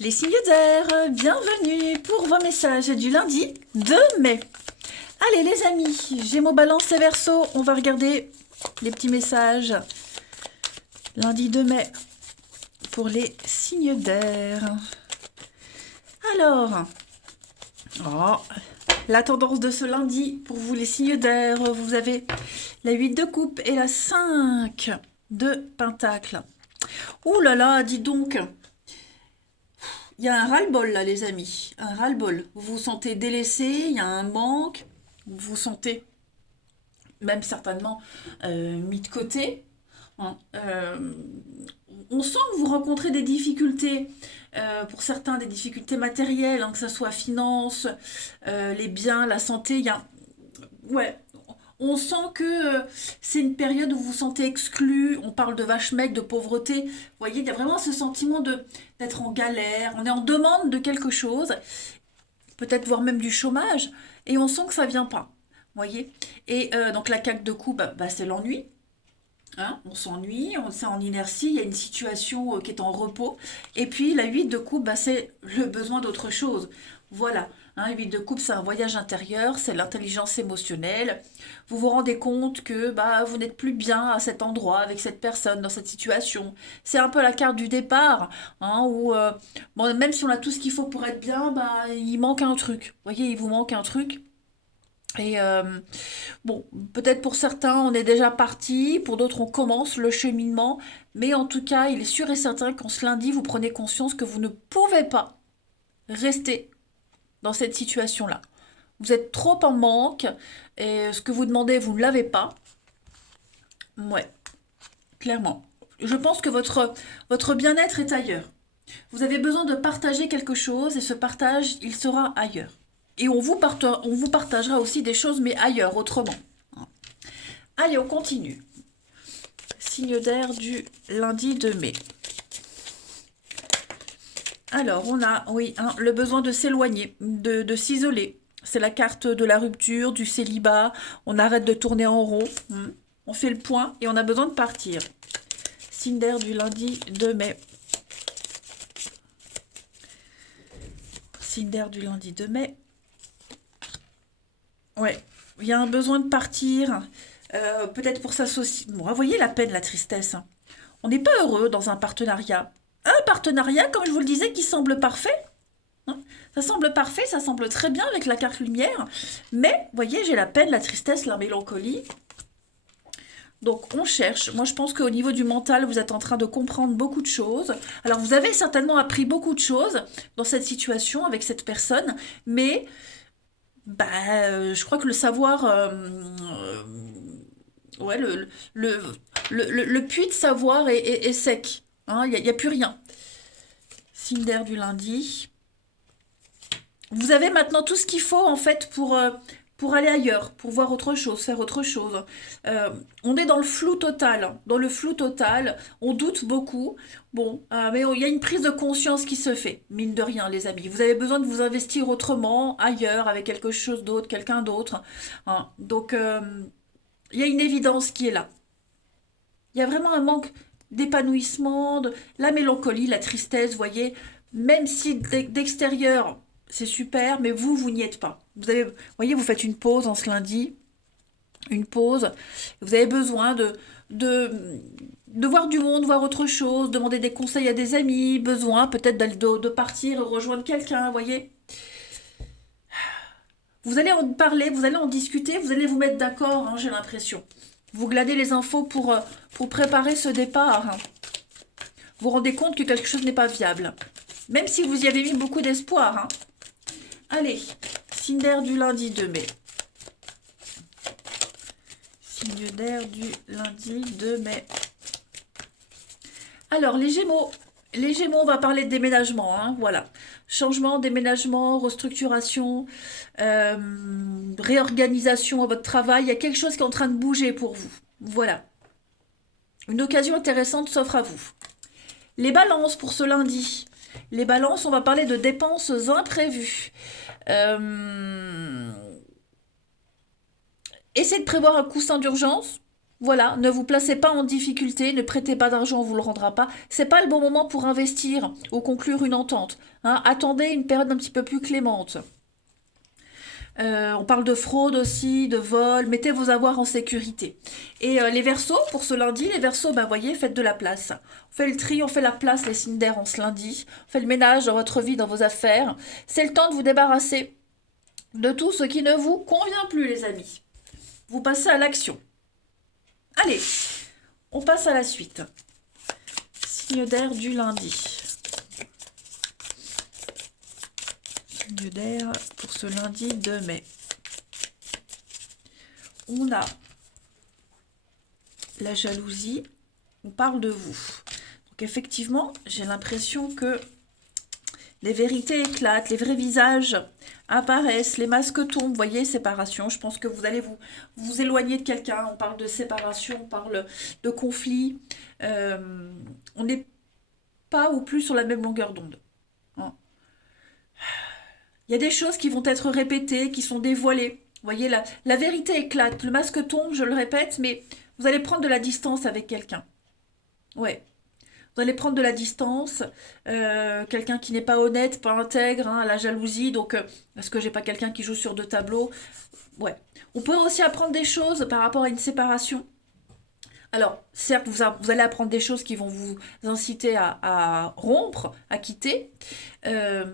Les signes d'air, bienvenue pour vos messages du lundi 2 mai. Allez les amis, Gémeaux, Balance et Verseau, on va regarder les petits messages. Lundi 2 mai pour les signes d'air. Alors, oh, la tendance de ce lundi pour vous les signes d'air, vous avez la 8 de coupe et la 5 de pentacle. Ouh là là, dis donc. Il y a un ras-le-bol là, les amis. Un ras-le-bol. Vous vous sentez délaissé, il y a un manque. Vous vous sentez même certainement mis de côté. Hein. On sent que vous rencontrez des difficultés. Pour certains, des difficultés matérielles, hein, que ce soit finances, les biens, la santé. Il y a... Ouais. On sent que c'est une période où vous vous sentez exclu. On parle de vache maigre, de pauvreté. Vous voyez, il y a vraiment ce sentiment d'être en galère. On est en demande de quelque chose, peut-être voire même du chômage, et on sent que ça vient pas. Vous voyez. Et donc la 4 de coupe, c'est l'ennui. Hein, on s'ennuie, on est en inertie, il y a une situation qui est en repos. Et puis la 8 de coupe, c'est le besoin d'autre chose. Voilà. Hein, 8 de coupe, c'est un voyage intérieur, c'est l'intelligence émotionnelle. Vous vous rendez compte que vous n'êtes plus bien à cet endroit, avec cette personne, dans cette situation. C'est un peu la carte du départ, hein, où même si on a tout ce qu'il faut pour être bien, il manque un truc. Vous voyez, il vous manque un truc. Et bon, peut-être pour certains, on est déjà parti, pour d'autres, on commence le cheminement, mais en tout cas, il est sûr et certain qu'en ce lundi, vous prenez conscience que vous ne pouvez pas rester dans cette situation-là. Vous êtes trop en manque, et ce que vous demandez, vous ne l'avez pas. Ouais, clairement. Je pense que votre bien-être est ailleurs. Vous avez besoin de partager quelque chose, et ce partage, il sera ailleurs. Et on vous partagera aussi des choses, mais ailleurs, autrement. Allez, on continue. Signe d'air du lundi 2 mai. Alors, on a, oui, hein, le besoin de s'éloigner, de s'isoler. C'est la carte de la rupture, du célibat. On arrête de tourner en rond. On fait le point et on a besoin de partir. Signe d'air du lundi 2 mai. Signe d'air du lundi 2 mai. Ouais, il y a un besoin de partir, peut-être pour s'associer. Bon, vous voyez la peine, la tristesse. Hein. On n'est pas heureux dans un partenariat. Un partenariat, comme je vous le disais, qui semble parfait. Hein. Ça semble parfait, ça semble très bien avec la carte lumière. Mais, vous voyez, j'ai la peine, la tristesse, la mélancolie. Donc, on cherche. Moi, je pense qu'au niveau du mental, vous êtes en train de comprendre beaucoup de choses. Alors, vous avez certainement appris beaucoup de choses dans cette situation avec cette personne, mais je crois que le savoir, ouais, le puits de savoir est sec. Hein, il n'y a plus rien. Signe d'air du lundi. Vous avez maintenant tout ce qu'il faut en fait pour aller ailleurs, pour voir autre chose, faire autre chose. On est dans le flou total. Hein. Dans le flou total, on doute beaucoup. Bon, mais il y a une prise de conscience qui se fait, mine de rien, les amis. Vous avez besoin de vous investir autrement, ailleurs, avec quelque chose d'autre, quelqu'un d'autre. Hein. Donc, il y a une évidence qui est là. Il y a vraiment un manque d'épanouissement, de la mélancolie, la tristesse, vous voyez. Même si d'extérieur, c'est super, mais vous n'y êtes pas. Vous voyez, vous faites une pause en ce lundi, une pause. Vous avez besoin de voir du monde, voir autre chose, demander des conseils à des amis, besoin peut-être de partir et rejoindre quelqu'un, vous voyez. Vous allez en parler, vous allez en discuter, vous allez vous mettre d'accord, hein, j'ai l'impression. Vous gladez les infos pour préparer ce départ. Hein. Vous vous rendez compte que quelque chose n'est pas viable. Même si vous y avez mis beaucoup d'espoir. Hein. Allez, signe d'air du lundi 2 mai. Signe d'air du lundi 2 mai. Alors, les Gémeaux. Les Gémeaux, on va parler de déménagement. Hein, voilà. Changement, déménagement, restructuration, réorganisation à votre travail. Il y a quelque chose qui est en train de bouger pour vous. Voilà. Une occasion intéressante s'offre à vous. Les balances pour ce lundi. Les balances, on va parler de dépenses imprévues. Essayez de prévoir un coussin d'urgence. Voilà, ne vous placez pas en difficulté, ne prêtez pas d'argent, on vous le rendra pas. C'est pas le bon moment pour investir ou conclure une entente, hein. Attendez une période un petit peu plus clémente. On parle de fraude aussi, de vol. Mettez vos avoirs en sécurité. Et les Verseaux, pour ce lundi, les Verseaux, ben voyez, faites de la place. On fait le tri, on fait la place, les signes d'air, en ce lundi. On fait le ménage dans votre vie, dans vos affaires. C'est le temps de vous débarrasser de tout ce qui ne vous convient plus, les amis. Vous passez à l'action. Allez, on passe à la suite. Signe d'air du lundi. Signe d'air pour ce lundi 2 mai. On a la jalousie, on parle de vous. Donc effectivement, j'ai l'impression que les vérités éclatent, les vrais visages apparaissent, les masques tombent, vous voyez, séparation. Je pense que vous allez vous éloigner de quelqu'un. On parle de séparation, on parle de conflit. On n'est pas ou plus sur la même longueur d'onde. Hein. Il y a des choses qui vont être répétées, qui sont dévoilées. Vous voyez, la vérité éclate, le masque tombe, je le répète, mais vous allez prendre de la distance avec quelqu'un. Ouais. Vous allez prendre de la distance, quelqu'un qui n'est pas honnête, pas intègre, hein, la jalousie, donc est-ce que j'ai pas quelqu'un qui joue sur 2 tableaux? Ouais. On peut aussi apprendre des choses par rapport à une séparation. Alors, certes, vous allez apprendre des choses qui vont vous inciter à rompre, à quitter, euh,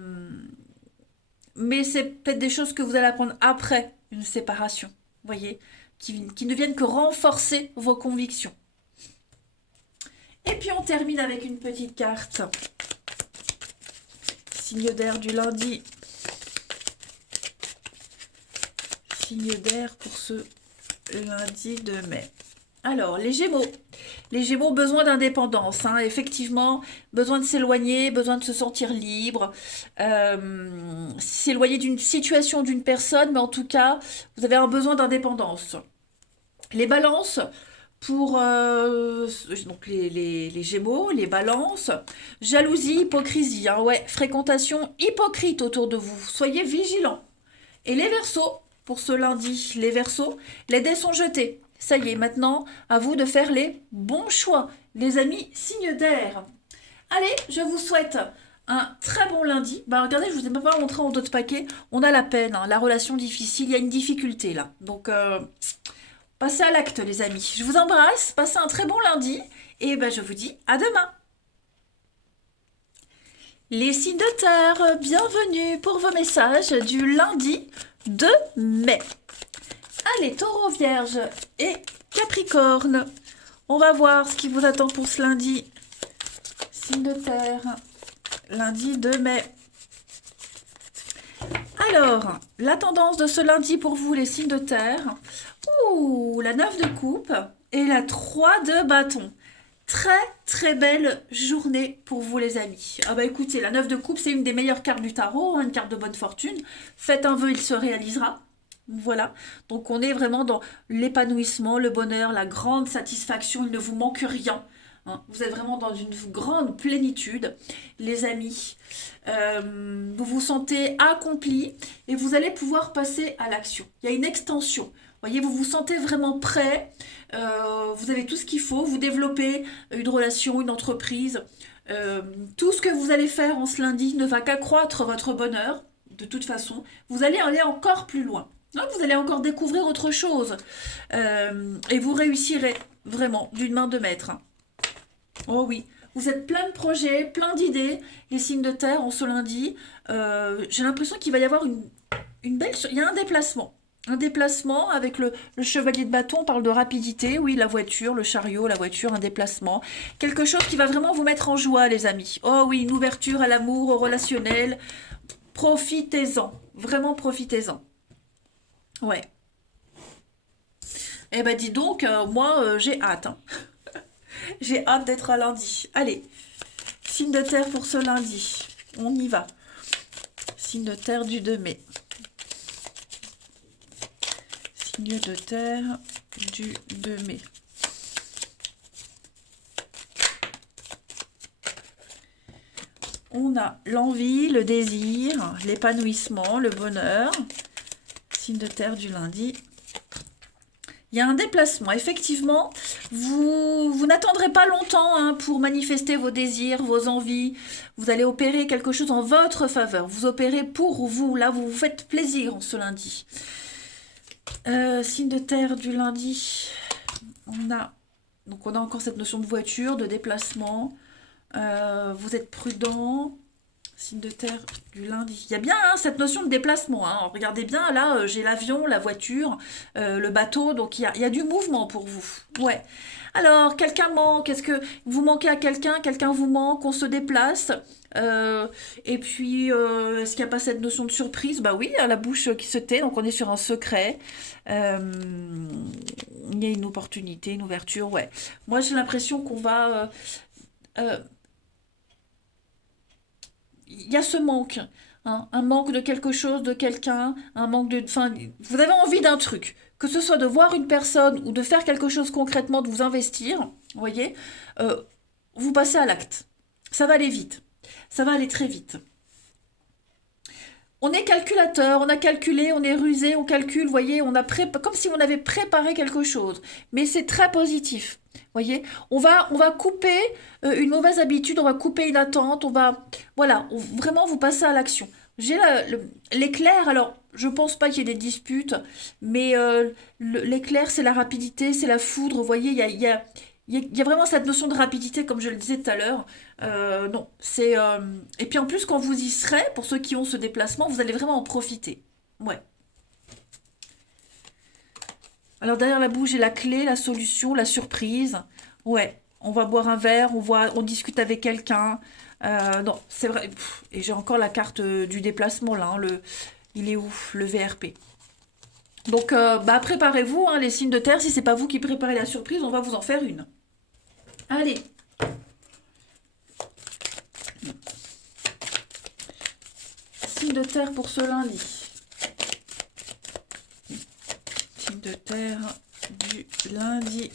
mais c'est peut-être des choses que vous allez apprendre après une séparation, vous voyez, qui ne viennent que renforcer vos convictions. Et puis on termine avec une petite carte. Signe d'air du lundi. Signe d'air pour ce lundi 2 mai. Alors, les Gémeaux. Les Gémeaux, besoin d'indépendance, hein, effectivement, besoin de s'éloigner, besoin de se sentir libre, s'éloigner d'une situation, d'une personne, mais en tout cas, vous avez un besoin d'indépendance. Les balances, pour donc les Gémeaux, les balances, jalousie, hypocrisie, hein, ouais, fréquentation hypocrite autour de vous, soyez vigilants. Et les Verseaux, pour ce lundi, les Verseaux, les dés sont jetés. Ça y est, maintenant, à vous de faire les bons choix, les amis, signe d'air. Allez, je vous souhaite un très bon lundi. Bah regardez, je vous ai même pas montré en d'autres paquets. On a la peine, hein, la relation difficile, il y a une difficulté là. Donc, passez à l'acte, les amis. Je vous embrasse, passez un très bon lundi. Et ben, je vous dis à demain. Les signes de terre, bienvenue pour vos messages du lundi 2 mai. Allez, Taureau, Vierge et Capricorne. On va voir ce qui vous attend pour ce lundi. Signe de terre, lundi 2 mai. Alors, la tendance de ce lundi pour vous, les signes de terre. Ouh, la 9 de coupe et la 3 de bâton. Très très belle journée pour vous les amis. Ah bah écoutez, la 9 de coupe, c'est une des meilleures cartes du tarot, hein, une carte de bonne fortune. Faites un vœu, il se réalisera. Voilà, donc on est vraiment dans l'épanouissement, le bonheur, la grande satisfaction, il ne vous manque rien. Hein. Vous êtes vraiment dans une grande plénitude, les amis. Vous vous sentez accompli et vous allez pouvoir passer à l'action. Il y a une extension. Voyez, vous vous sentez vraiment prêt, vous avez tout ce qu'il faut, vous développez une relation, une entreprise. Tout ce que vous allez faire en ce lundi ne va qu'accroître votre bonheur, de toute façon. Vous allez aller encore plus loin. Vous allez encore découvrir autre chose. Et vous réussirez vraiment d'une main de maître. Oh oui, vous êtes plein de projets, plein d'idées. Les signes de terre en ce lundi. J'ai l'impression qu'il va y avoir une belle... Il y a un déplacement. Un déplacement avec le chevalier de bâton, on parle de rapidité, oui, la voiture, le chariot, la voiture, un déplacement. Quelque chose qui va vraiment vous mettre en joie, les amis. Oh oui, une ouverture à l'amour, au relationnel. Profitez-en, vraiment profitez-en. Ouais. Eh ben dis donc, moi j'ai hâte. Hein. J'ai hâte d'être à lundi. Allez, signe de terre pour ce lundi. On y va. Signe de terre du 2 mai. Signe de terre du 2 mai. On a l'envie, le désir, l'épanouissement, le bonheur. Signe de terre du lundi. Il y a un déplacement. Effectivement, vous n'attendrez pas longtemps hein, pour manifester vos désirs, vos envies. Vous allez opérer quelque chose en votre faveur. Vous opérez pour vous. Là, vous vous faites plaisir en ce lundi. Signe de terre du lundi. Donc on a encore cette notion de voiture, de déplacement. Vous êtes prudent. Signe de terre du lundi. Il y a bien hein, cette notion de déplacement. Hein. Regardez bien, là, j'ai l'avion, la voiture, le bateau. Donc, il y a du mouvement pour vous. Ouais. Alors, quelqu'un manque. Est-ce que vous manquez à quelqu'un? Quelqu'un vous manque? On se déplace. Et puis, est-ce qu'il n'y a pas cette notion de surprise? Bah oui, la bouche qui se tait. Donc, on est sur un secret. Il y a une opportunité, une ouverture. Ouais. Moi, j'ai l'impression qu'on va... il y a ce manque, hein, un manque de quelque chose, de quelqu'un, un manque de... Enfin, vous avez envie d'un truc, que ce soit de voir une personne ou de faire quelque chose concrètement, de vous investir, vous voyez, euh, vous passez à l'acte. Ça va aller vite, ça va aller très vite. On est calculateur, on a calculé, on est rusé, on calcule, vous voyez, comme si on avait préparé quelque chose. Mais c'est très positif. Vous voyez, on va couper une mauvaise habitude, on va couper une attente, voilà, vraiment vous passez à l'action. J'ai l'éclair, alors je pense pas qu'il y ait des disputes, mais l'éclair c'est la rapidité, c'est la foudre, vous voyez, il y a vraiment cette notion de rapidité, comme je le disais tout à l'heure. Non, c'est... Et puis en plus, quand vous y serez, pour ceux qui ont ce déplacement, vous allez vraiment en profiter. Ouais. Alors derrière la bouche, j'ai la clé, la solution, la surprise. Ouais, on va boire un verre, on discute avec quelqu'un. Non, c'est vrai. Et j'ai encore la carte du déplacement là. Hein, il est où? Le VRP. Donc, bah, préparez-vous, hein, les signes de terre. Si c'est pas vous qui préparez la surprise, on va vous en faire une. Allez. Signe de terre pour ce lundi. Signe de terre du lundi.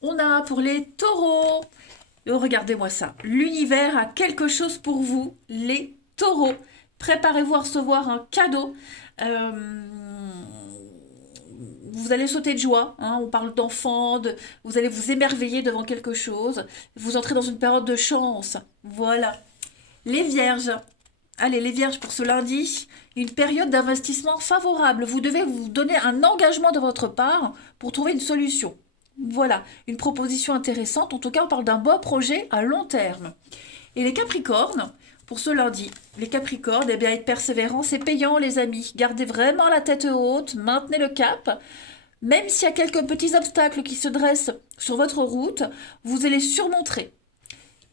On a pour les taureaux. Oh, regardez-moi ça. L'univers a quelque chose pour vous, les taureaux. Préparez-vous à recevoir un cadeau. Euh, Vous allez sauter de joie. Hein, on parle d'enfants. Vous allez vous émerveiller devant quelque chose. Vous entrez dans une période de chance. Voilà. Les vierges. Allez, les vierges pour ce lundi. Une période d'investissement favorable. Vous devez vous donner un engagement de votre part pour trouver une solution. Voilà, une proposition intéressante. En tout cas, on parle d'un beau projet à long terme. Et les Capricornes, pour ce lundi, les Capricornes, eh bien, être persévérants, c'est payant, les amis. Gardez vraiment la tête haute, maintenez le cap. Même s'il y a quelques petits obstacles qui se dressent sur votre route, vous allez surmonter.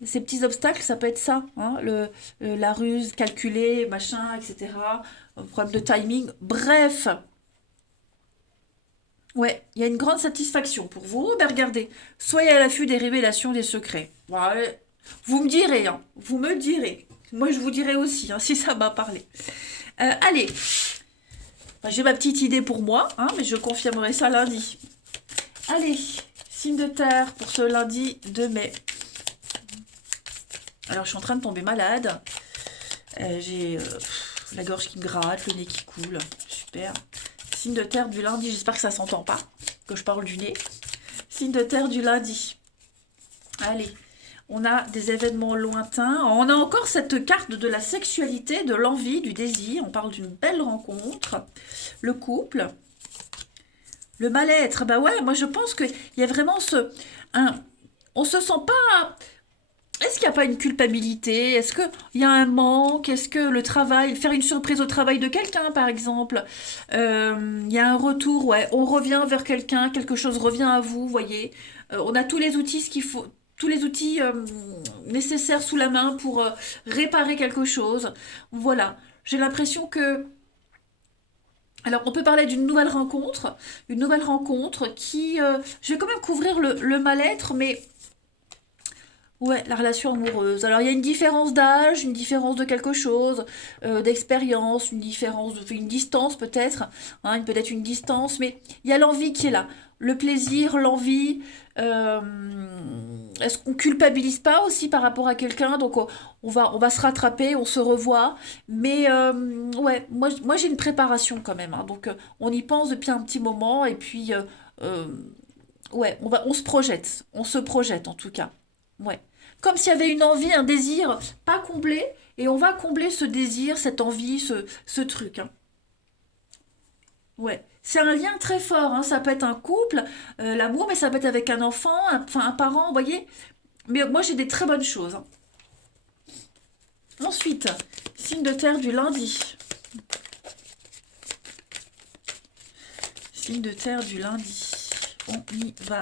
Ces petits obstacles, ça peut être ça, hein, la ruse, calculer, machin, etc. Problème de timing. Bref, ouais, il y a une grande satisfaction pour vous. Ben regardez, soyez à l'affût des révélations, des secrets. Ouais, vous me direz, hein, vous me direz. Moi, je vous dirai aussi, hein, si ça m'a parlé. Allez, enfin, j'ai ma petite idée pour moi, hein, mais je confirmerai ça lundi. Allez, signe de terre pour ce lundi 2 mai. Alors, je suis en train de tomber malade. J'ai la gorge qui me gratte, le nez qui coule. Super. Signe de terre du lundi, j'espère que ça s'entend pas, que je parle du nez. Signe de terre du lundi. Allez, on a des événements lointains. On a encore cette carte de la sexualité, de l'envie, du désir. On parle d'une belle rencontre. Le couple. Le mal-être. Bah ouais, moi je pense qu'il y a vraiment on se sent pas... Est-ce qu'il n'y a pas une culpabilité? Est-ce qu'il y a un manque? Est-ce que le travail, faire une surprise au travail de quelqu'un, par exemple, il y a un retour, ouais, on revient vers quelqu'un, quelque chose revient à vous, voyez. On a tous les outils, ce qu'il faut, tous les outils nécessaires sous la main pour réparer quelque chose. Voilà. J'ai l'impression que... Alors, on peut parler d'une nouvelle rencontre, qui... je vais quand même couvrir le mal-être, mais... Ouais, la relation amoureuse. Alors, il y a une différence d'âge, une différence de quelque chose, d'expérience, une différence, une distance peut-être, hein, peut-être une distance, mais il y a l'envie qui est là. le plaisir, l'envie. euh, Est-ce qu'on culpabilise pas aussi par rapport à quelqu'un? Donc on va se rattraper, on se revoit. Mais ouais, moi j'ai une préparation quand même, hein. Donc on y pense depuis un petit moment et puis euh, ouais, on se projette en tout cas. Ouais. Comme s'il y avait une envie, un désir pas comblé, et on va combler ce désir, cette envie, ce truc, hein. Ouais. C'est un lien très fort, hein. Ça peut être un couple, l'amour, mais ça peut être avec un enfant, enfin un parent, vous voyez. Mais moi j'ai des très bonnes choses, hein. Ensuite, signe de terre du lundi. Signe de terre du lundi. On y va.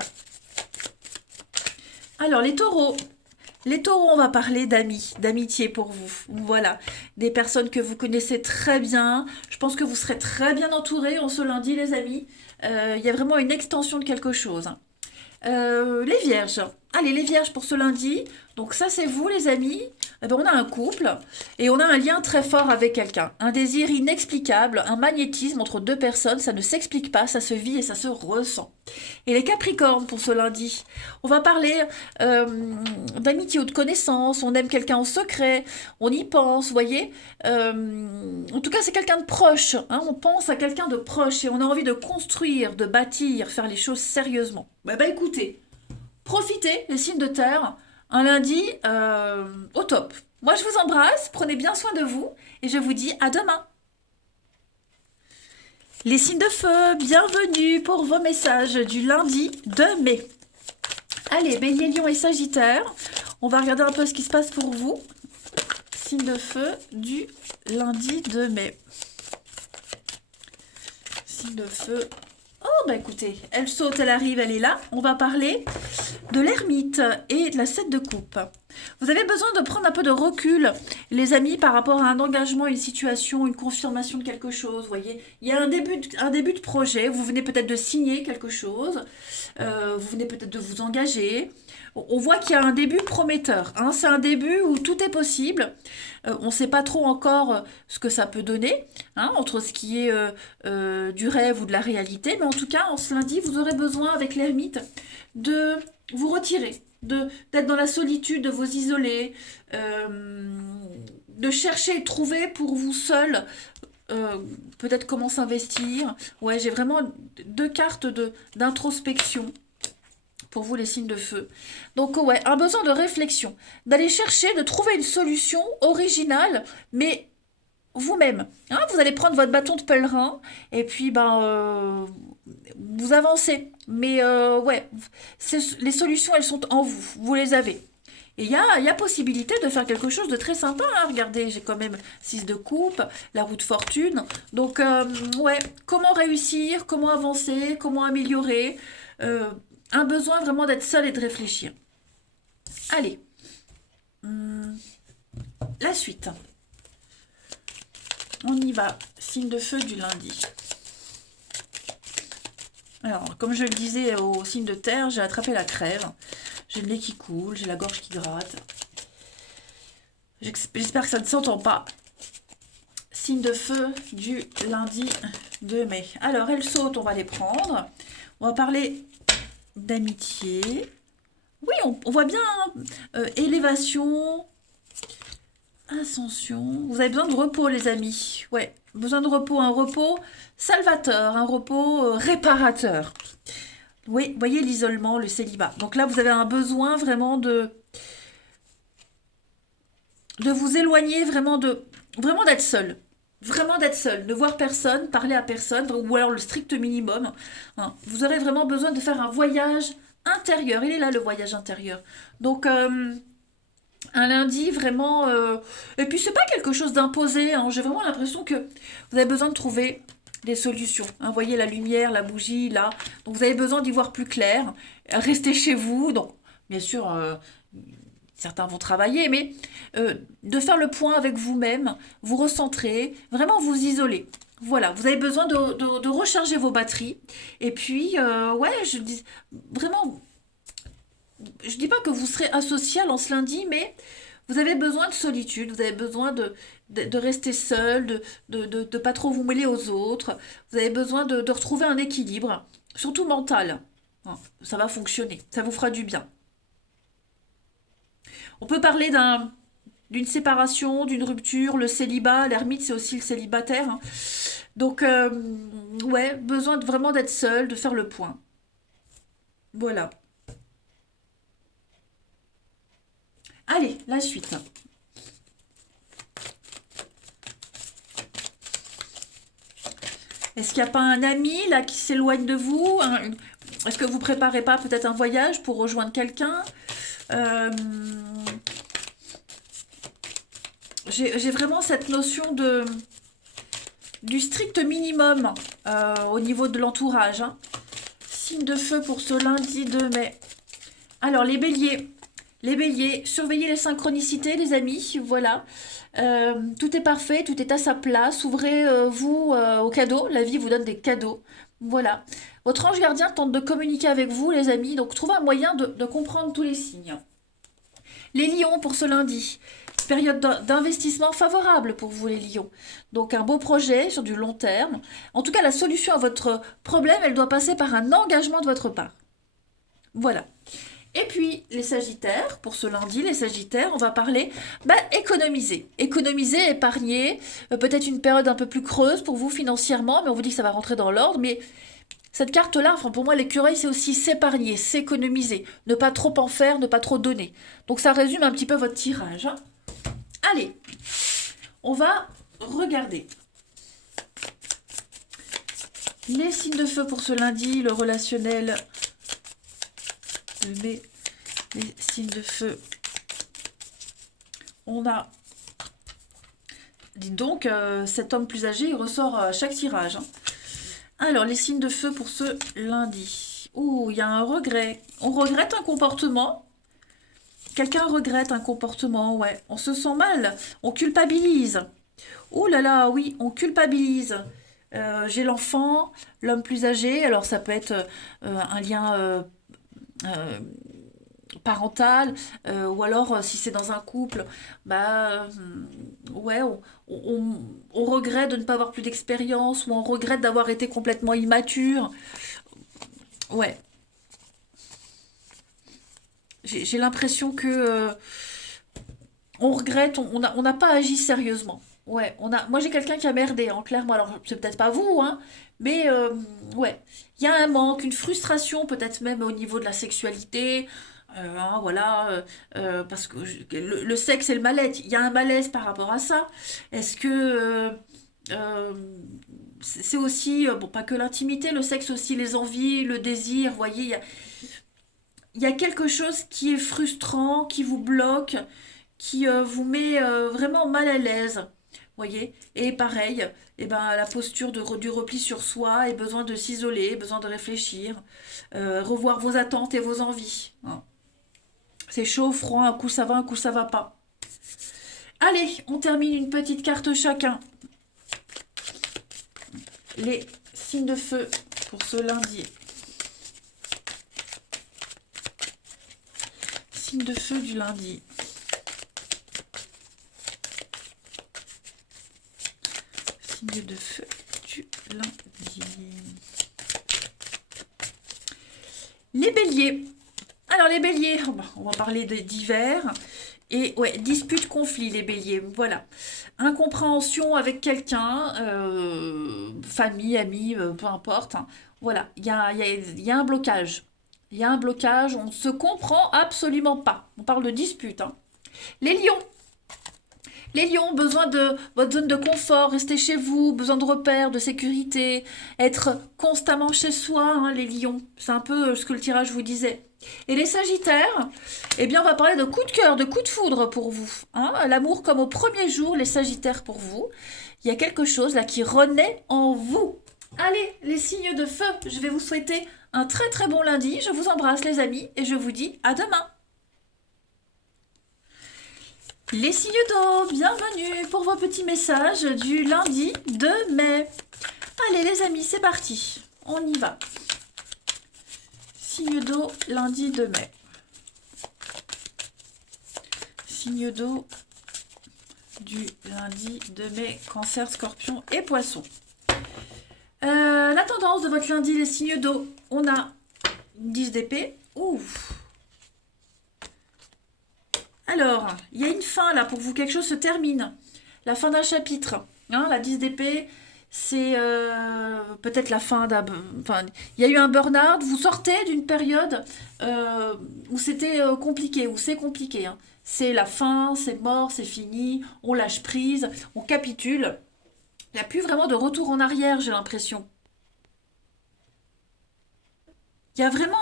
Alors les taureaux. Les taureaux, on va parler d'amis, d'amitié pour vous. Voilà, des personnes que vous connaissez très bien. Je pense que vous serez très bien entourés en ce lundi, les amis. Il y a vraiment une extension de quelque chose, hein. Les vierges. Allez, les vierges pour ce lundi. Donc ça, c'est vous, les amis. Eh ben, on a un couple et on a un lien très fort avec quelqu'un. Un désir inexplicable, un magnétisme entre deux personnes. Ça ne s'explique pas, ça se vit et ça se ressent. Et les capricornes pour ce lundi. On va parler d'amitié ou de connaissance. On aime quelqu'un en secret. On y pense, vous voyez. En tout cas, c'est quelqu'un de proche, hein. On pense à quelqu'un de proche et on a envie de construire, de bâtir, faire les choses sérieusement. Bah écoutez, profitez, les signes de terre, un lundi au top. Moi, je vous embrasse, prenez bien soin de vous et je vous dis à demain. Les signes de feu, bienvenue pour vos messages du lundi 2 mai. Allez, Bélier, Lion et Sagittaire, on va regarder un peu ce qui se passe pour vous. Signe de feu du lundi 2 mai. Signe de feu. Oh, bah écoutez, elle saute, elle arrive, elle est là. On va parler de l'ermite et de la 7 de coupe. Vous avez besoin de prendre un peu de recul, les amis, par rapport à un engagement, une situation, une confirmation de quelque chose. Vous voyez, il y a un début de projet. Vous venez peut-être de signer quelque chose. Vous venez peut-être de vous engager. On voit qu'il y a un début prometteur, hein. C'est un début où tout est possible. On ne sait pas trop encore ce que ça peut donner, hein, entre ce qui est du rêve ou de la réalité. Mais en tout cas, en ce lundi, vous aurez besoin, avec l'ermite, de vous retirer, d'être dans la solitude, de vous isoler, de chercher et trouver pour vous seul peut-être comment s'investir. Ouais, j'ai vraiment deux cartes d'introspection pour vous, les signes de feu. Donc ouais, un besoin de réflexion, d'aller chercher, de trouver une solution originale, mais vous-même, hein. Vous allez prendre votre bâton de pèlerin et puis vous avancez. Mais ouais, les solutions, elles sont en vous, vous les avez. Et il y a possibilité de faire quelque chose de très sympa, hein. Regardez, j'ai quand même 6 de coupe, la roue de fortune. Donc ouais, comment réussir, comment avancer, comment améliorer. Un besoin vraiment d'être seul et de réfléchir. Allez, la suite. On y va. Signe de feu du lundi. Alors, comme je le disais au signe de terre, j'ai attrapé la crève. J'ai le nez qui coule, j'ai la gorge qui gratte. J'espère que ça ne s'entend pas. Signe de feu du lundi 2 mai. Alors, elles sautent, on va les prendre. On va parler d'amitié. Oui, on voit bien, hein, élévation, ascension. Vous avez besoin de repos, les amis. Ouais, besoin de repos. Un repos salvateur, un repos réparateur. Oui, voyez l'isolement, le célibat. Donc là, vous avez un besoin vraiment de vous éloigner, vraiment d'être seul. Vraiment d'être seul, de voir personne, parler à personne, ou alors le strict minimum, hein. Vous aurez vraiment besoin de faire un voyage intérieur. Il est là, le voyage intérieur. Donc, un lundi, vraiment. Et puis, c'est pas quelque chose d'imposé, hein. J'ai vraiment l'impression que vous avez besoin de trouver des solutions, hein. Vous voyez la lumière, la bougie, là. Donc, vous avez besoin d'y voir plus clair. Restez chez vous. Donc, bien sûr, certains vont travailler, mais de faire le point avec vous-même, vous recentrer, vraiment vous isoler. Voilà, vous avez besoin de recharger vos batteries. Et puis, ouais, vraiment, je dis pas que vous serez asocial en ce lundi, mais vous avez besoin de solitude, vous avez besoin de rester seul, de pas trop vous mêler aux autres. Vous avez besoin de retrouver un équilibre. surtout mental. Hein, ça va fonctionner, ça vous fera du bien. On peut parler d'une séparation, d'une rupture, le célibat, l'ermite c'est aussi le célibataire. Hein. Donc, ouais, besoin vraiment d'être seul, de faire le point. Voilà. Allez, la suite. Est-ce qu'il n'y a pas un ami là qui s'éloigne de vous? Est-ce que vous préparez pas peut-être un voyage pour rejoindre quelqu'un? Euh, j'ai vraiment cette notion du strict minimum au niveau de l'entourage. Hein. Signe de feu pour ce lundi 2 mai. Alors, les béliers. Les béliers, surveillez les synchronicités, les amis. Voilà. Tout est parfait, tout est à sa place. Ouvrez-vous aux cadeaux. La vie vous donne des cadeaux. Voilà. Votre ange gardien tente de communiquer avec vous, les amis. Donc, trouvez un moyen de comprendre tous les signes. Les lions pour ce lundi. Période d'investissement favorable pour vous, les lions. Donc, un beau projet sur du long terme. En tout cas, la solution à votre problème, elle doit passer par un engagement de votre part. Voilà. Et puis, les sagittaires, pour ce lundi, les sagittaires, on va parler économiser. Économiser, épargner, peut-être une période un peu plus creuse pour vous financièrement, mais on vous dit que ça va rentrer dans l'ordre. Mais cette carte-là, enfin pour moi, l'écureuil, c'est aussi s'épargner, s'économiser, ne pas trop en faire, ne pas trop donner. Donc ça résume un petit peu votre tirage. Hein. Allez, on va regarder. Les signes de feu pour ce lundi, le relationnel... les signes de feu. On a... Dites donc, cet homme plus âgé, il ressort à chaque tirage. Hein. Alors, les signes de feu pour ce lundi. Ouh, il y a un regret. On regrette un comportement. Quelqu'un regrette un comportement, ouais. On se sent mal. On culpabilise. Ouh là là, oui, on culpabilise. J'ai l'enfant, l'homme plus âgé. Alors, ça peut être un lien... parental ou alors si c'est dans un couple ouais on regrette de ne pas avoir plus d'expérience ou on regrette d'avoir été complètement immature ouais j'ai l'impression que on regrette on n'a pas agi sérieusement ouais moi j'ai quelqu'un qui a merdé en clair moi alors c'est peut-être pas vous hein mais ouais il y a un manque une frustration peut-être même au niveau de la sexualité hein, voilà, parce que le sexe et le mal-être, il y a un malaise par rapport à ça. Est-ce que euh, c'est aussi, bon, pas que l'intimité, le sexe aussi, les envies, le désir, vous voyez, il y a quelque chose qui est frustrant, qui vous bloque, qui vous met vraiment mal à l'aise. Voyez. Et pareil, eh ben, la posture du repli sur soi et besoin de s'isoler, besoin de réfléchir, revoir vos attentes et vos envies. Hein. C'est chaud, froid, un coup ça va, un coup ça va pas. Allez, on termine une petite carte chacun. Les signes de feu pour ce lundi. Signe de feu du lundi. Signe de feu du lundi. Les béliers. Alors les béliers, on va parler d'hiver. Et ouais, dispute, conflit, les béliers, voilà. Incompréhension avec quelqu'un, famille, amis, peu importe. Hein. Voilà, il y a un blocage. Il y a un blocage, on ne se comprend absolument pas. On parle de dispute. Hein. Les lions. Les lions, besoin de votre zone de confort, rester chez vous, besoin de repères, de sécurité, être constamment chez soi, hein, les lions. C'est un peu ce que le tirage vous disait. Et les sagittaires, eh bien on va parler de coup de cœur, de coup de foudre pour vous. Hein. L'amour comme au premier jour, les sagittaires pour vous. Il y a quelque chose là qui renaît en vous. Allez, les signes de feu, je vais vous souhaiter un très très bon lundi. Je vous embrasse les amis et je vous dis à demain. Les signes d'eau, bienvenue pour vos petits messages du lundi 2 mai. Allez les amis, c'est parti, on y va. Signe d'eau, lundi 2 mai. Signe d'eau du lundi 2 mai, Cancer, Scorpion et Poisson. La tendance de votre lundi, les signes d'eau. On a 10 d'épée. Ouf. Alors, il y a une fin là pour vous, quelque chose se termine. La fin d'un chapitre. Hein, la 10 d'épée, c'est peut-être la fin d'un... Enfin, il y a eu un burn-out, vous sortez d'une période où c'était compliqué, où c'est compliqué. Hein. C'est la fin, c'est mort, c'est fini, on lâche prise, on capitule. Il n'y a plus vraiment de retour en arrière, j'ai l'impression. Il y a vraiment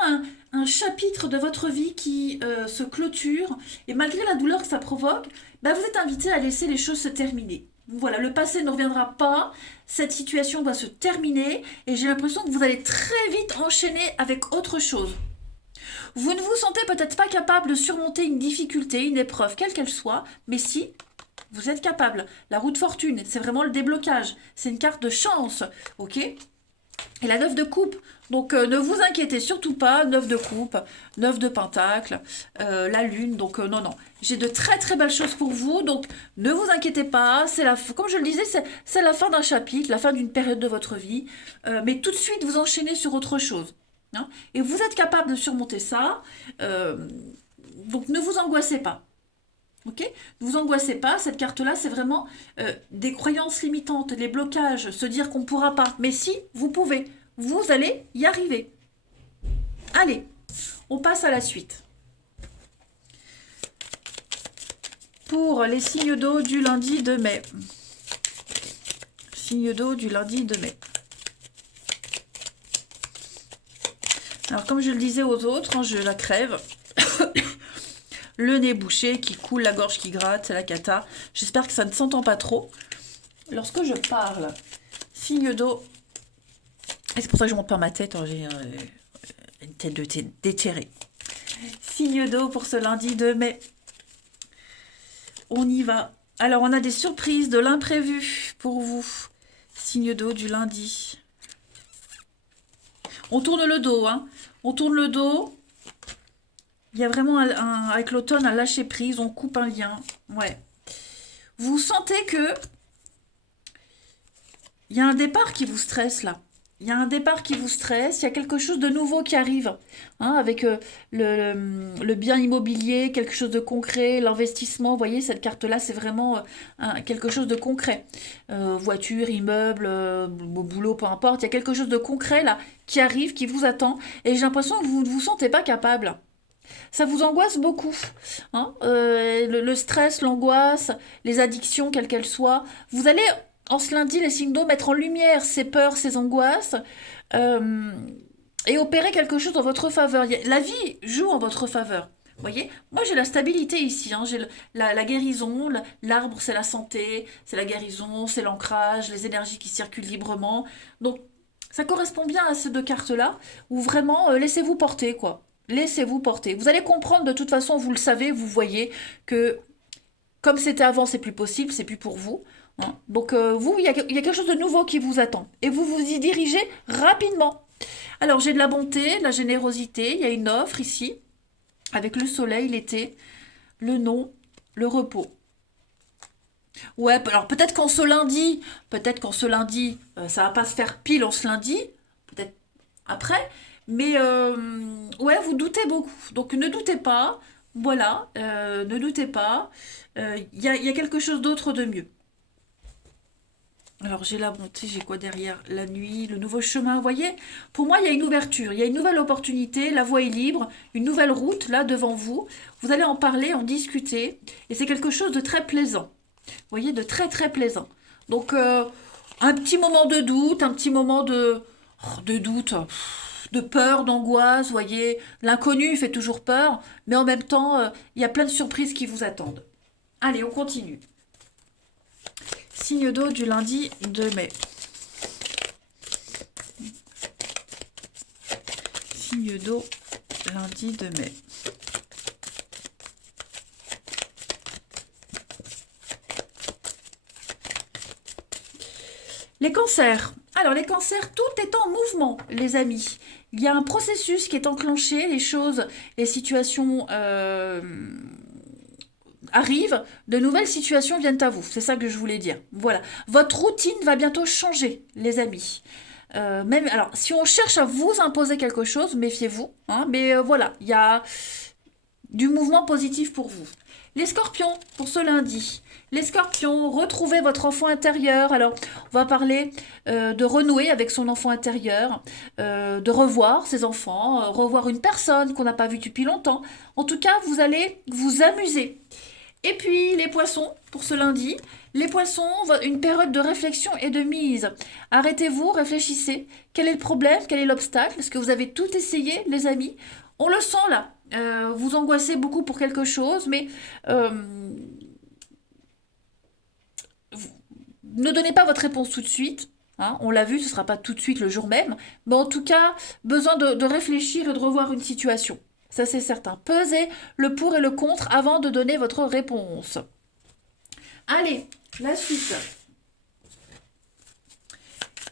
un chapitre de votre vie qui se clôture et malgré la douleur que ça provoque, bah, vous êtes invité à laisser les choses se terminer. Voilà, le passé ne reviendra pas, cette situation va se terminer et j'ai l'impression que vous allez très vite enchaîner avec autre chose. Vous ne vous sentez peut-être pas capable de surmonter une difficulté, une épreuve, quelle qu'elle soit, mais si, vous êtes capable. La roue de fortune, c'est vraiment le déblocage, c'est une carte de chance, ok? Et la 9 de coupe, donc ne vous inquiétez surtout pas, 9 de coupe, 9 de pentacle, la lune, donc non, non. J'ai de très très belles choses pour vous, donc ne vous inquiétez pas, comme je le disais, c'est la fin d'un chapitre, la fin d'une période de votre vie, mais tout de suite vous enchaînez sur autre chose. Hein, et vous êtes capable de surmonter ça, donc ne vous angoissez pas. Ok? Ne vous angoissez pas, cette carte-là, c'est vraiment des croyances limitantes, les blocages, se dire qu'on ne pourra pas. Mais si, vous pouvez. Vous allez y arriver. Allez, on passe à la suite. Pour les signes d'eau du lundi de mai. Signes d'eau du lundi de mai. Alors, comme je le disais aux autres, hein, je la crève. Le nez bouché, qui coule, la gorge qui gratte, c'est la cata. J'espère que ça ne s'entend pas trop. Lorsque je parle, signe d'eau, et c'est pour ça que je monte pas ma tête, hein, j'ai une tête déterrée. Signe d'eau pour ce lundi de mai. On y va. Alors, on a des surprises, de l'imprévu pour vous. Signe d'eau du lundi. On tourne le dos, hein. On tourne le dos. Il y a vraiment, avec l'automne, un lâcher-prise, on coupe un lien. Ouais. Vous sentez que il y a un départ qui vous stresse, là. Il y a un départ qui vous stresse, il y a quelque chose de nouveau qui arrive. Hein, avec le bien immobilier, quelque chose de concret, l'investissement. Vous voyez, cette carte-là, c'est vraiment quelque chose de concret. Voiture, immeuble, boulot, peu importe. Il y a quelque chose de concret, là, qui arrive, qui vous attend. Et j'ai l'impression que vous ne vous sentez pas capable. Ça vous angoisse beaucoup. Hein, le stress, l'angoisse, les addictions, quelles qu'elles soient. Vous allez, en ce lundi, les signes d'eau, mettre en lumière ces peurs, ces angoisses euh, et opérer quelque chose en votre faveur. La vie joue en votre faveur. Vous voyez, moi j'ai la stabilité ici, hein, j'ai la guérison, l'arbre c'est la santé, c'est la guérison, c'est l'ancrage, les énergies qui circulent librement. Donc ça correspond bien à ces deux cartes-là, où vraiment laissez-vous porter, quoi. Laissez-vous porter. Vous allez comprendre, de toute façon, vous le savez, vous voyez que comme c'était avant, c'est plus possible, c'est plus pour vous. Hein. Donc vous, il y a quelque chose de nouveau qui vous attend. Et vous vous y dirigez rapidement. Alors j'ai de la bonté, de la générosité, il y a une offre ici, avec le soleil, l'été, le nom, le repos. Ouais, alors peut-être qu'en ce lundi, ça va pas se faire pile en ce lundi, peut-être après, mais ouais, vous doutez beaucoup. Donc ne doutez pas, voilà, ne doutez pas, il y a quelque chose d'autre de mieux. Alors j'ai la bonté, j'ai quoi derrière? La nuit, le nouveau chemin, vous voyez? Pour moi, il y a une ouverture, il y a une nouvelle opportunité, la voie est libre, une nouvelle route là devant vous. Vous allez en parler, en discuter, et c'est quelque chose de très plaisant. Vous voyez, de très très plaisant. Donc un petit moment de doute, un petit moment de doute, de peur, d'angoisse, vous voyez. L'inconnu fait toujours peur, mais en même temps, il y a plein de surprises qui vous attendent. Allez, on continue. Signe d'eau du lundi de mai. Signe d'eau, lundi de mai. Les cancers. Alors les cancers, tout est en mouvement, les amis. Il y a un processus qui est enclenché, les choses, les situations arrivent, de nouvelles situations viennent à vous. C'est ça que je voulais dire. Voilà. Votre routine va bientôt changer, les amis. Même, alors, si on cherche à vous imposer quelque chose, méfiez-vous, hein, mais voilà, il y a du mouvement positif pour vous. Les scorpions, pour ce lundi. Les scorpions, retrouvez votre enfant intérieur. Alors, on va parler de renouer avec son enfant intérieur, de revoir ses enfants, revoir une personne qu'on n'a pas vue depuis longtemps. En tout cas, vous allez vous amuser. Et puis, les poissons, pour ce lundi. Les poissons, une période de réflexion et de mise. Arrêtez-vous, réfléchissez. Quel est le problème? Quel est l'obstacle? Est-ce que vous avez tout essayé, les amis? On le sent là. Vous angoissez beaucoup pour quelque chose, mais euh, ne donnez pas votre réponse tout de suite. Hein, on l'a vu, ce ne sera pas tout de suite le jour même. Mais en tout cas, besoin de réfléchir et de revoir une situation. Ça, c'est certain. Pesez le pour et le contre avant de donner votre réponse. Allez, la suite.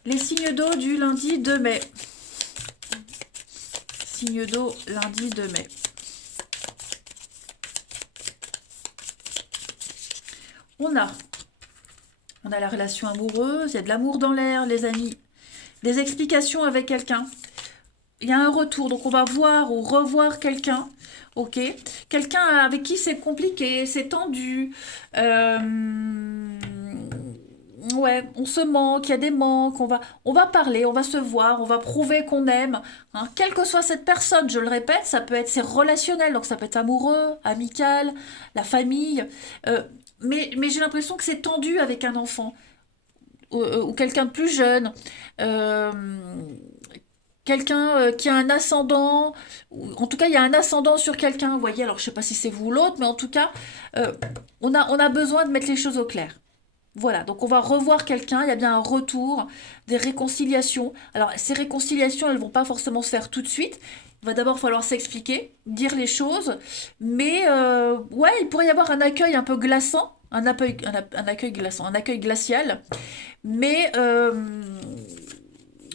Les signes d'eau du lundi 2 mai. Signe d'eau lundi 2 mai. On a la relation amoureuse, il y a de l'amour dans l'air, les amis. Des explications avec quelqu'un. Il y a un retour, donc on va voir ou revoir quelqu'un. Ok, quelqu'un avec qui c'est compliqué, c'est tendu. Ouais, on se manque, il y a des manques, on va parler, on va se voir, on va prouver qu'on aime. Hein. Quelle que soit cette personne, je le répète, ça peut être c'est relationnel, donc ça peut être amoureux, amical, la famille. Mais j'ai l'impression que c'est tendu avec un enfant ou quelqu'un de plus jeune. Euh, Quelqu'un qui a un ascendant, ou en tout cas il y a un ascendant sur quelqu'un, vous voyez, alors je sais pas si c'est vous ou l'autre, mais en tout cas, on a besoin de mettre les choses au clair. Voilà, donc on va revoir quelqu'un, il y a bien un retour, des réconciliations. Alors ces réconciliations, elles vont pas forcément se faire tout de suite. Il va d'abord falloir s'expliquer, dire les choses, mais ouais, il pourrait y avoir un accueil un peu glaçant, un accueil glaçant, un accueil glacial, mais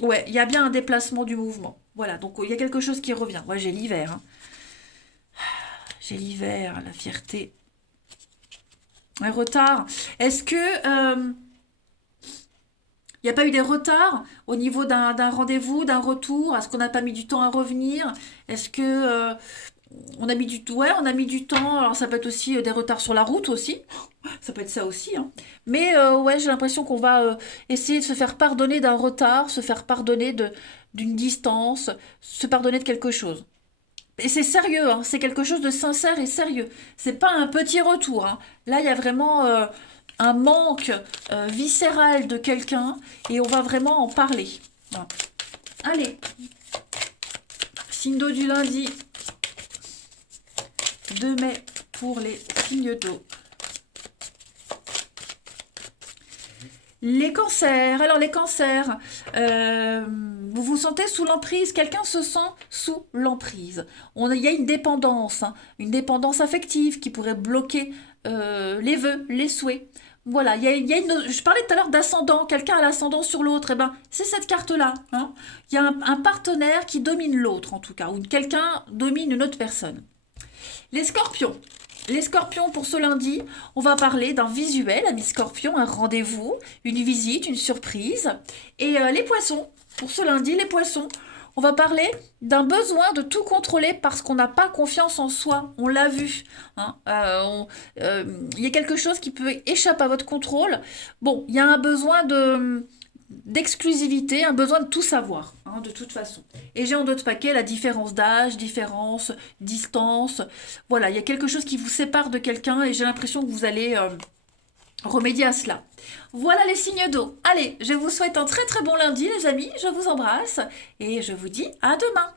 ouais, il y a bien un déplacement du mouvement. Voilà, donc il y a quelque chose qui revient. Ouais, j'ai l'hiver, hein. J'ai l'hiver, la fierté. Un retard. Est-ce que il n'y a pas eu des retards au niveau d'un rendez-vous, d'un retour? Est-ce qu'on n'a pas mis du temps à revenir? Est-ce que on a mis du ouais, on a mis du temps. Alors ça peut être aussi des retards sur la route aussi. Ça peut être ça aussi. Hein. Mais ouais, j'ai l'impression qu'on va essayer de se faire pardonner d'un retard, se faire pardonner d'une distance, se pardonner de quelque chose. Et c'est sérieux, hein, c'est quelque chose de sincère et sérieux. C'est pas un petit retour. Hein. Là, il y a vraiment un manque viscéral de quelqu'un et on va vraiment en parler. Voilà. Allez, signe d'eau du lundi 2 mai pour les signes d'eau. Les cancers. Alors les cancers, vous vous sentez sous l'emprise, quelqu'un se sent sous l'emprise. Il y a hein, une dépendance affective qui pourrait bloquer les vœux, les souhaits. Voilà, je parlais tout à l'heure d'ascendant, quelqu'un a l'ascendant sur l'autre, et ben c'est cette carte-là. Hein. Il y a un partenaire qui domine l'autre en tout cas, ou quelqu'un domine une autre personne. Les scorpions. Les scorpions, pour ce lundi, on va parler d'un visuel, ami scorpion, un rendez-vous, une visite, une surprise. Et les poissons, pour ce lundi, les poissons, on va parler d'un besoin de tout contrôler parce qu'on n'a pas confiance en soi. On l'a vu. Hein. Il y a quelque chose qui peut échapper à votre contrôle. Bon, il y a un besoin d'exclusivité, un besoin de tout savoir, hein, de toute façon. Et j'ai en d'autres paquets la différence d'âge, différence, distance. Voilà, il y a quelque chose qui vous sépare de quelqu'un et j'ai l'impression que vous allez remédier à cela. Voilà les signes d'eau. Allez, je vous souhaite un très très bon lundi les amis, je vous embrasse et je vous dis à demain.